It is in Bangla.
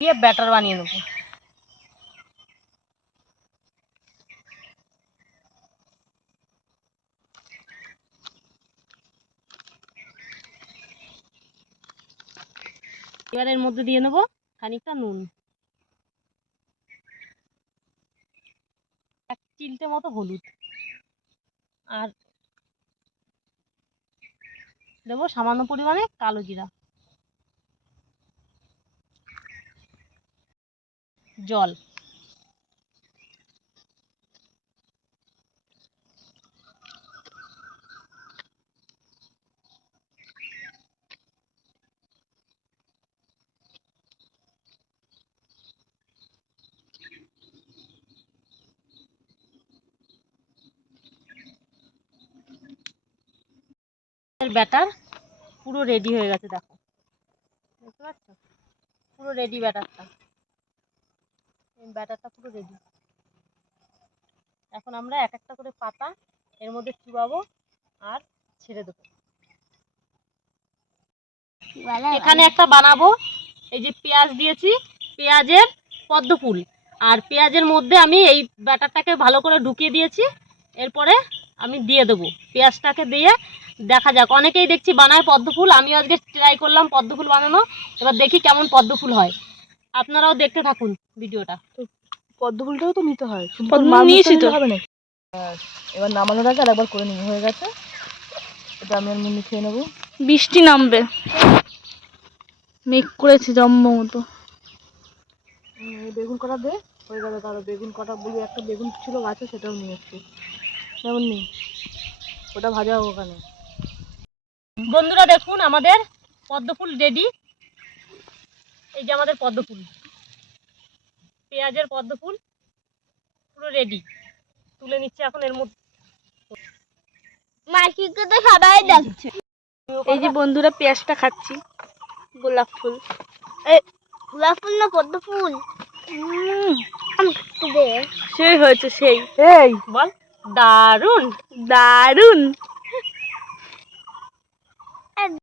দিয়ে ব্যাটার বানিয়ে নেবো। এবার এর মধ্যে দিয়ে নেবো খানিকটা নুন, 1 চিমটে মতো হলুদ, আর দেবো সামান্য পরিমাণে কালো জিরা, জল। ব্যাটার পুরো রেডি হয়ে গেছে, দেখো বুঝতে পারছো, পুরো রেডি ব্যাটারটা, ব্যাটারটা পুরো রেডি। এখন আমরা এক একটা করে পাতা এর মধ্যে চুবাবো আর ছেড়ে দেবো। এখানে একটা বানাবো, এই যে পেঁয়াজ দিয়েছি, পেঁয়াজের পদ্ম ফুল, আর পেঁয়াজের মধ্যে আমি এই ব্যাটারটাকে ভালো করে ঢুকিয়ে দিয়েছি। এরপরে আমি দিয়ে দেবো পেঁয়াজটাকে, দিয়ে দেখা যাক। অনেকেই দেখছি বানায় পদ্ম ফুল, আমিও আজকে ট্রাই করলাম পদ্ম ফুল বানানো। এবার দেখি কেমন পদ্ম ফুল হয়, আপনারাও দেখতে থাকুন ভিডিওটা। পদ্ম ফুলটাও তো নিতে হয়, নিয়েছি তো হবে না। এবার নামানোর আগে আরেকবার করে নিয়ে হয়ে গেছে, এটা আমি আর মুন্নি খেয়ে নেবো। বৃষ্টি নামবে, মেঘ করেছে জম্ম মতো। বেগুন কটা দে, হয়ে গেল। তাহলে বেগুন কটা বলি, একটা বেগুন ছিল গাছে, সেটাও নিয়ে এসছি। যেমন নি ওটা ভাজা হোক ওখানে। বন্ধুরা দেখুন আমাদের পদ্ম ফুল রেডি। এই যে আমাদের পদ্ম ফুল, পেঁয়াজের পদ্ম ফুল পুরো রেডি। তুলে নিচ্ছে এখন এর মধ্যে। মাসিকে তো সবাই দেখছে। এই যে বন্ধুরা পেঁয়াজটা খাচ্ছি, গোলাপ ফুল। গোলাপ ফুল না পদ্ম ফুল? সেই হয়েছে, সেই। এই বল, দারুন দারুন।